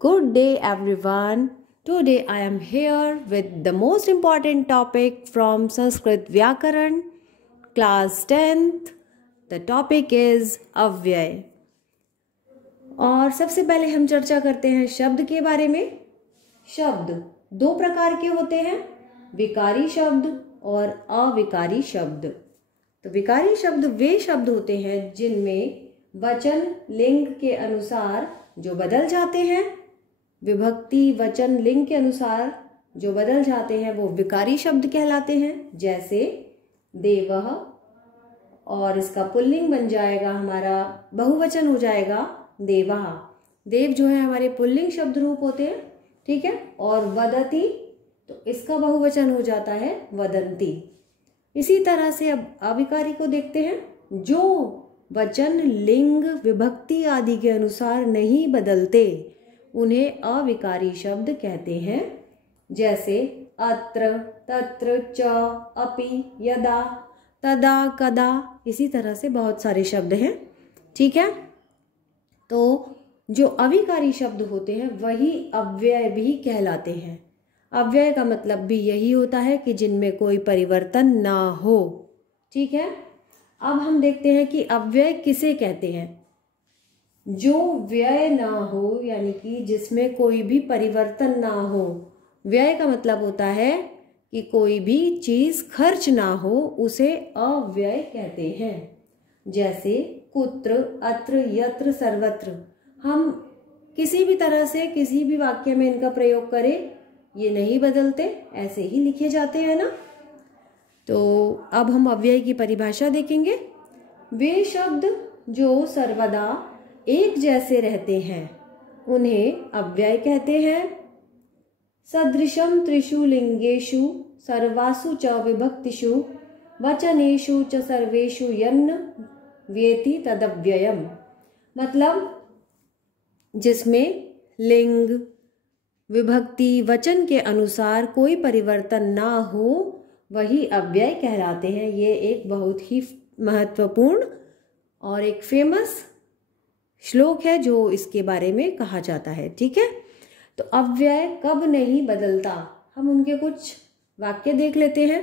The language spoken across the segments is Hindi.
Good day, everyone. Today I am here with the most important topic from Sanskrit Vyakaran, class 10th. The topic is अव्यय. और सबसे पहले हम चर्चा करते हैं शब्द के बारे में. शब्द दो प्रकार के होते हैं, विकारी शब्द और अविकारी शब्द. तो विकारी शब्द वे शब्द होते हैं जिनमें वचन लिंग के अनुसार जो बदल जाते हैं, विभक्ति वचन लिंग के अनुसार जो बदल जाते हैं वो विकारी शब्द कहलाते हैं. जैसे देवः, और इसका पुल्लिंग बन जाएगा, हमारा बहुवचन हो जाएगा देवः. देव जो है हमारे पुल्लिंग शब्द रूप होते हैं, ठीक है. और वदति, तो इसका बहुवचन हो जाता है वदंती. इसी तरह से अब अविकारी को देखते हैं. जो वचन लिंग विभक्ति आदि के अनुसार नहीं बदलते उन्हें अविकारी शब्द कहते हैं. जैसे अत्र, तत्र, च, अपि, यदा, तदा, कदा. इसी तरह से बहुत सारे शब्द हैं, ठीक है. तो जो अविकारी शब्द होते हैं वही अव्यय भी कहलाते हैं. अव्यय का मतलब भी यही होता है कि जिनमें कोई परिवर्तन ना हो, ठीक है. अब हम देखते हैं कि अव्यय किसे कहते हैं. जो व्यय ना हो, यानी कि जिसमें कोई भी परिवर्तन ना हो. व्यय का मतलब होता है कि कोई भी चीज खर्च ना हो, उसे अव्यय कहते हैं. जैसे कुत्र, अत्र, यत्र, सर्वत्र. हम किसी भी तरह से किसी भी वाक्य में इनका प्रयोग करें, ये नहीं बदलते, ऐसे ही लिखे जाते हैं ना. तो अब हम अव्यय की परिभाषा देखेंगे. वे शब्द जो सर्वदा एक जैसे रहते हैं उन्हें अव्यय कहते हैं. सदृशम त्रिषु लिंगेषु सर्वासु च विभक्तिषु वचनेषु च सर्वेषु यन्न व्येति तदव्ययम्. मतलब जिसमें लिंग विभक्ति वचन के अनुसार कोई परिवर्तन ना हो वही अव्यय कहलाते हैं. ये एक बहुत ही महत्वपूर्ण और एक फेमस श्लोक है जो इसके बारे में कहा जाता है, ठीक है. तो अव्यय कब नहीं बदलता, हम उनके कुछ वाक्य देख लेते हैं.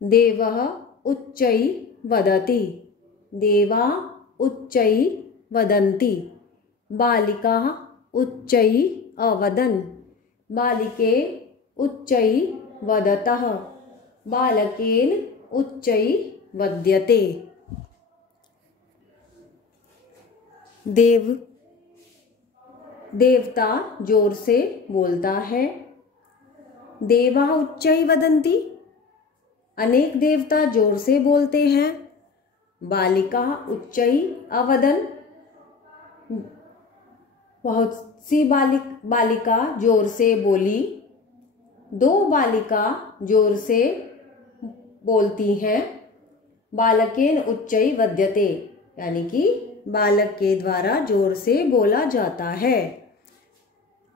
देवः उच्चै वदति, देवा उच्चै वदन्ति, बालिकाः उच्चै अवदन्, बालिके उच्चै वदतः, बालकेन उच्चै वद्यते. देव देवता जोर से बोलता है. देवा उच्चै वदन्ति, अनेक देवता जोर से बोलते हैं. बालिका उच्चै अवदन्, बहुत सी बालिका जोर से बोली. दो बालिका जोर से बोलती हैं. बालकेन उच्चै वद्यते, यानी कि बालक के द्वारा जोर से बोला जाता है.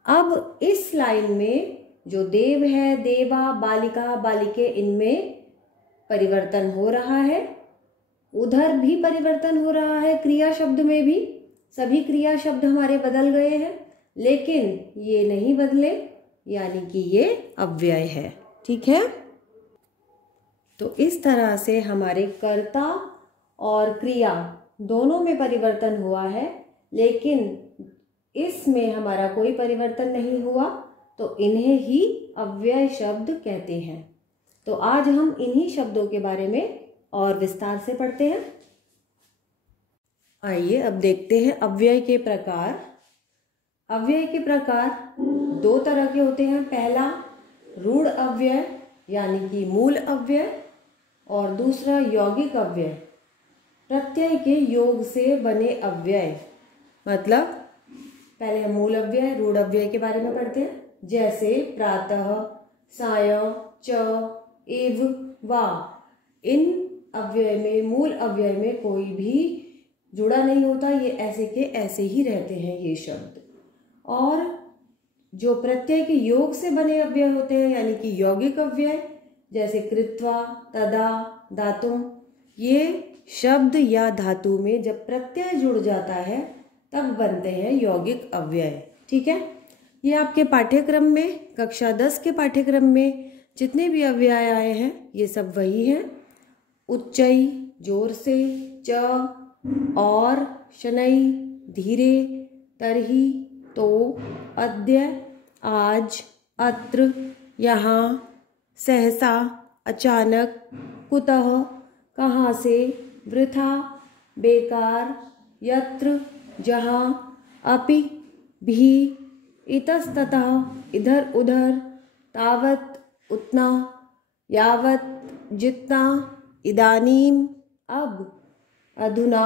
अब इस लाइन में जो देव है, देवा, बालिका, बालिके, इनमें परिवर्तन हो रहा है. उधर भी परिवर्तन हो रहा है, क्रिया शब्द में भी सभी क्रिया शब्द हमारे बदल गए हैं, लेकिन ये नहीं बदले, यानी कि ये अव्यय है, ठीक है. तो इस तरह से हमारे कर्ता और क्रिया दोनों में परिवर्तन हुआ है, लेकिन इसमें हमारा कोई परिवर्तन नहीं हुआ, तो इन्हें ही अव्यय शब्द कहते हैं. तो आज हम इन्हीं शब्दों के बारे में और विस्तार से पढ़ते हैं. आइए अब देखते हैं अव्यय के प्रकार. अव्यय के प्रकार दो तरह के होते हैं. पहला रूढ़ अव्यय यानी कि मूल अव्यय, और दूसरा यौगिक अव्यय, प्रत्यय के योग से बने अव्यय. मतलब पहले हम मूल अव्यय रूढ़ अव्यय के बारे में पढ़ते हैं. जैसे प्रातः, सायं, च, इव, वा. इन अव्यय में, मूल अव्यय में कोई भी जुड़ा नहीं होता, ये ऐसे के ऐसे ही रहते हैं ये शब्द. और जो प्रत्यय के योग से बने अव्यय होते हैं यानी कि यौगिक अव्यय, जैसे कृत्वा, तदा, दातुम, ये शब्द या धातु में जब प्रत्यय जुड़ जाता है तब बनते हैं यौगिक अव्यय, ठीक है, ये आपके पाठ्यक्रम में कक्षा 10 के पाठ्यक्रम में जितने भी अव्यय आए हैं ये सब वही हैं। उच्चई जोर से, च और, शनै धीरे, तरही तो, अद्य आज, अत्र यहाँ, सहसा अचानक, कुतः कहाँ से, वृथा बेकार, यत्र जहाँ, अपि भी, इतस्ततः इधर उधर, तावत उतना, यावत जितना, इदानीम अब, अधुना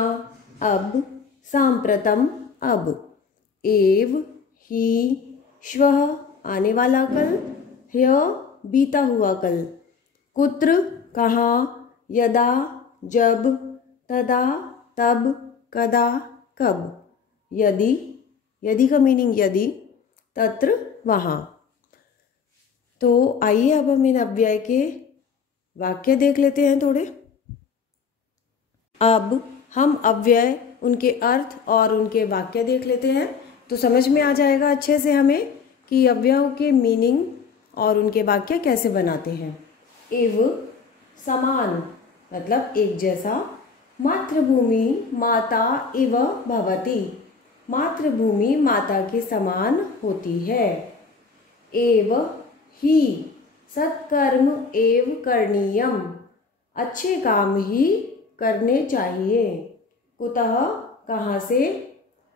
अब, सांप्रतम अब, एव ही श्वः आने वाला कल, ह्य बीता हुआ कल, कुत्र कहाँ, यदा जब, तदा तब, कदा कब, यदि, यदि का मीनिंग यदि, तत्र वहाँ। तो आइए अब हम इन अव्यय के वाक्य देख लेते हैं थोड़े। अब हम अव्यय, उनके अर्थ और उनके वाक्य देख लेते हैं तो समझ में आ जाएगा अच्छे से हमें कि अव्ययों के मीनिंग और उनके वाक्य कैसे बनाते हैं। इव समान मतलब एक जैसा, मातृभूमि माता इव भवति, मातृभूमि माता के समान होती है। एव ही सत्कर्म एव करणीयम, अच्छे काम ही करने चाहिए। कुतः कहाँ से,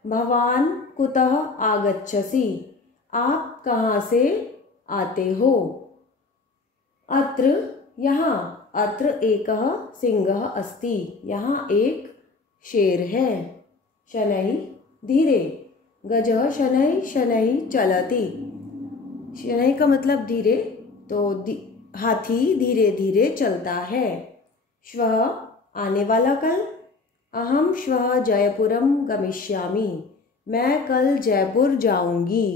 भवान कुतः आगच्छसि, आप कहाँ से आते हो। अत्र यहाँ, अत्र एकः सिंहः अस्ति, यहाँ एक शेर है। शनै धीरे, गजः शनै शनै चलति, शनै का मतलब धीरे, तो हाथी धीरे धीरे चलता है। श्वः आने वाला कल, अहम श्वः जयपुरम गमिष्यामि, मैं कल जयपुर जाऊंगी।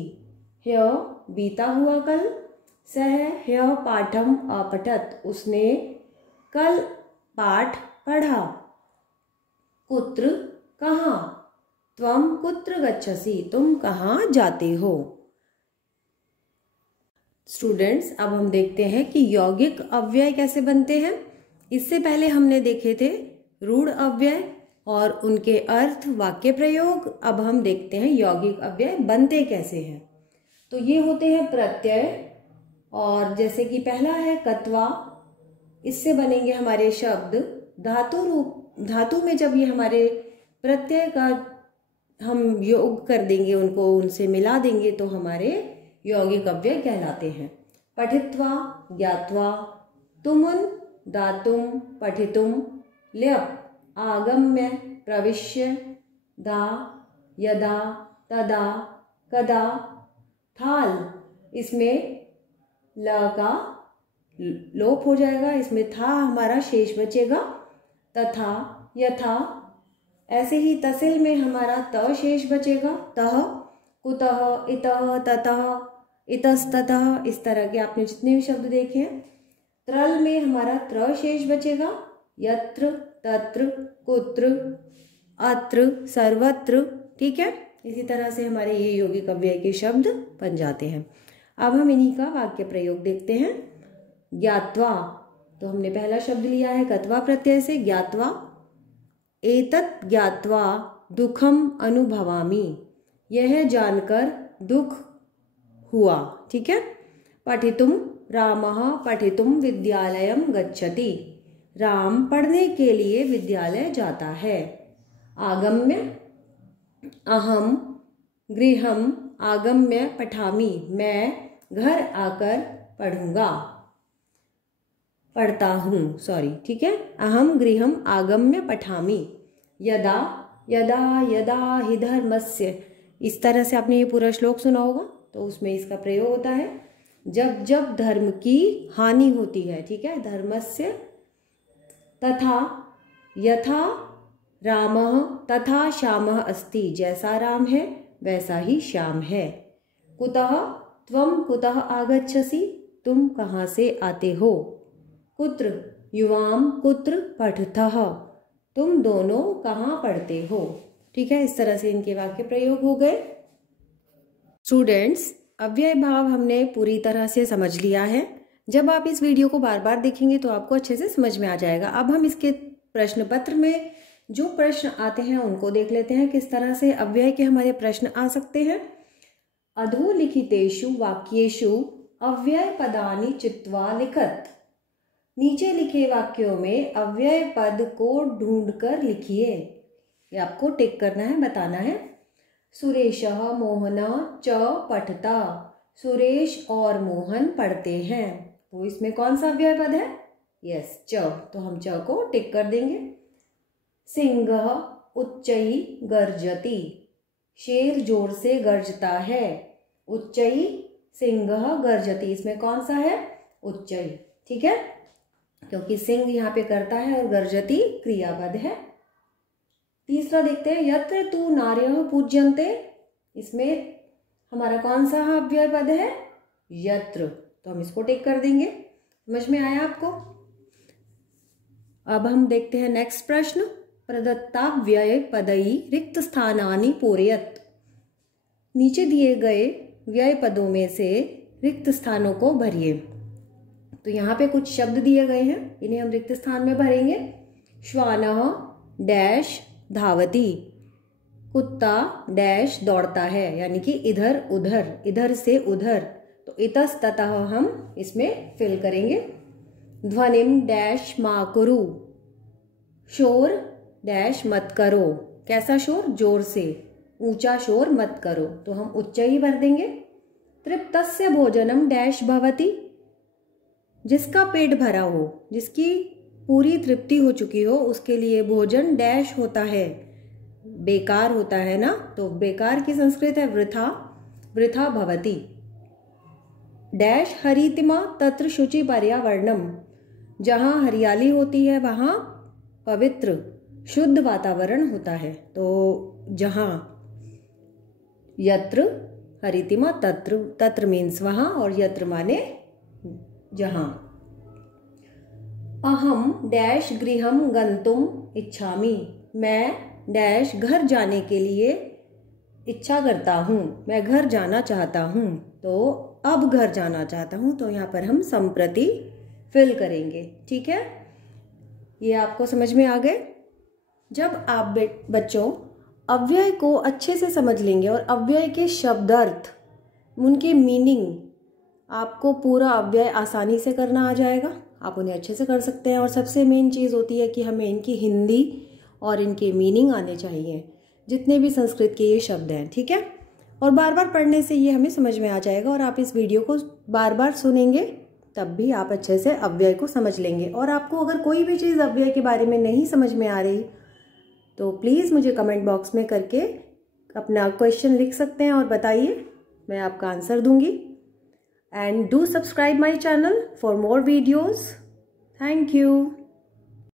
ह्य बीता हुआ कल, सः ह्यः पाठम अपठत्, उसने कल पाठ पढ़ा। कुत्र कहाँ, त्वं कुत्र गच्छसि, तुम कहाँ जाते हो। स्टूडेंट्स, अब हम देखते हैं कि यौगिक अव्यय कैसे बनते हैं। इससे पहले हमने देखे थे रूढ़ अव्यय और उनके अर्थ, वाक्य प्रयोग। अब हम देखते हैं यौगिक अव्यय बनते कैसे हैं। तो ये होते हैं प्रत्यय, और जैसे कि पहला है कत्वा, इससे बनेंगे हमारे शब्द धातु रूप। धातु में जब ये हमारे प्रत्यय का हम योग कर देंगे, उनको उनसे मिला देंगे, तो हमारे यौगिक अव्यय कहलाते हैं। पठित्वा ज्ञात्वा, तुमुन दातुम पठितुम, ल्यप आगम्य प्रविश्य, दा यदा तदा कदा, थाल, इसमें ल का लोप हो जाएगा, इसमें था हमारा शेष बचेगा। तथा यथा, ऐसे ही तसिल में हमारा त शेष बचेगा। तह कुतः, इतः ततः, इतस्ततः, इस तरह के आपने जितने भी शब्द देखे हैं। त्रल में हमारा त्र शेष बचेगा। यत्र तत्र कुत्र अत्र सर्वत्र, ठीक है। इसी तरह से हमारे ये यौगिक अव्यय के शब्द बन जाते हैं। अब हम इन्हीं का वाक्य प्रयोग देखते हैं। ज्ञात्वा, तो हमने पहला शब्द लिया है कत्वा प्रत्यय से, ज्ञात्वा। एतत् ज्ञात्वा दुखम अनुभवामि, यह जानकर दुख हुआ, ठीक है। पठितुम रामः पठितुम विद्यालयम गच्छति, राम पढ़ने के लिए विद्यालय जाता है। आगम्य, अहम गृहम आगम्य पठामि, मैं घर आकर पढ़ूंगा, पढ़ता हूँ, सॉरी, ठीक है। अहम गृहम आगम्य पठामि। यदा यदा यदा हि धर्मस्य, इस तरह से आपने ये पूरा श्लोक सुना होगा, तो उसमें इसका प्रयोग होता है जब जब धर्म की हानि होती है, ठीक है। धर्मस्य, तथा यथा रामः तथा श्यामः अस्ति, जैसा राम है वैसा ही श्याम है। कुतः त्वं कुतः आगच्छसि, तुम कहाँ से आते हो। कुत्र युवाम कुत्र पठतः, तुम दोनों कहाँ पढ़ते हो, ठीक है। इस तरह से इनके वाक्य प्रयोग हो गए। स्टूडेंट्स, अव्यय भाव हमने पूरी तरह से समझ लिया है। जब आप इस वीडियो को बार बार देखेंगे तो आपको अच्छे से समझ में आ जाएगा। अब हम इसके प्रश्न पत्र में जो प्रश्न आते हैं उनको देख लेते हैं, किस तरह से अव्यय के हमारे प्रश्न आ सकते हैं। अधोलिखितेषु वाक्येषु अव्यय पदानि चित्वा लिखत। नीचे लिखे वाक्यों में अव्यय पद को ढूंढकर लिखिए। ये आपको टिक करना है, बताना है। सुरेशः मोहना च पठता। सुरेश और मोहन पढ़ते हैं। तो इसमें कौन सा अव्यय पद है? यस, च। तो हम च को टिक कर देंगे। सिंहः उच्चैः गर्जति। शेर जोर से गरजता है। उच्चैः सिंहः गर्जति, इसमें कौन सा है? उच्चैः। ठीक है, क्योंकि सिंह यहाँ पे करता है और गर्जति क्रियापद है। तीसरा देखते हैं, यत्र तु नार्यः पूज्यन्ते। इसमें हमारा कौन सा अव्यय पद है? यत्र। तो हम इसको टिक कर देंगे। समझ में आया आपको? अब हम देखते हैं नेक्स्ट प्रश्न। प्रदत्ताव्यय पदई रिक्त स्थानानि पूरयत। नीचे दिए गए व्यय पदों में से रिक्त स्थानों को भरिए। तो यहाँ पे कुछ शब्द दिए गए हैं, इन्हें हम रिक्त स्थान में भरेंगे। श्वानः डैश धावती। कुत्ता डैश दौड़ता है, यानी कि इधर उधर, इधर से उधर। तो इतस्ततः हम इसमें फिल करेंगे। ध्वनिम डैश मा कुरु। शोर डैश मत करो। कैसा शोर? जोर से, ऊंचा शोर मत करो। तो हम उच्च ही भर देंगे। तृप्तस्य भोजनम डैश भवति। जिसका पेट भरा हो, जिसकी पूरी तृप्ति हो चुकी हो, उसके लिए भोजन डैश होता है, बेकार होता है ना। तो बेकार की संस्कृत है वृथा, वृथा भवति। डैश हरितिमा तत्र शुचि पर्यावरणम। जहाँ हरियाली होती है वहाँ पवित्र शुद्ध वातावरण होता है। तो जहाँ, यत्र हरितिमा तत्र, तत्र मीन्स वहाँ, और यत्र माने जहाँ। अहम डैश गृहम गंतुम इच्छामि। मैं डैश घर जाने के लिए इच्छा करता हूँ, मैं घर जाना चाहता हूँ। तो अब घर जाना चाहता हूँ, तो यहाँ पर हम संप्रति फिल करेंगे। ठीक है, ये आपको समझ में आ गए। जब आप बच्चों अव्यय को अच्छे से समझ लेंगे और अव्यय के शब्दार्थ, उनके मीनिंग, आपको पूरा अव्यय आसानी से करना आ जाएगा। आप उन्हें अच्छे से कर सकते हैं। और सबसे मेन चीज़ होती है कि हमें इनकी हिंदी और इनके मीनिंग आने चाहिए, जितने भी संस्कृत के ये शब्द हैं। ठीक है, और बार बार पढ़ने से ये हमें समझ में आ जाएगा। और आप इस वीडियो को बार बार सुनेंगे तब भी आप अच्छे से अव्यय को समझ लेंगे। और आपको अगर कोई भी चीज़ अव्यय के बारे में नहीं समझ में आ रही तो प्लीज़ मुझे कमेंट बॉक्स में करके अपना क्वेश्चन लिख सकते हैं और बताइए, मैं आपका आंसर दूंगी। And do subscribe my channel for more videos. Thank you.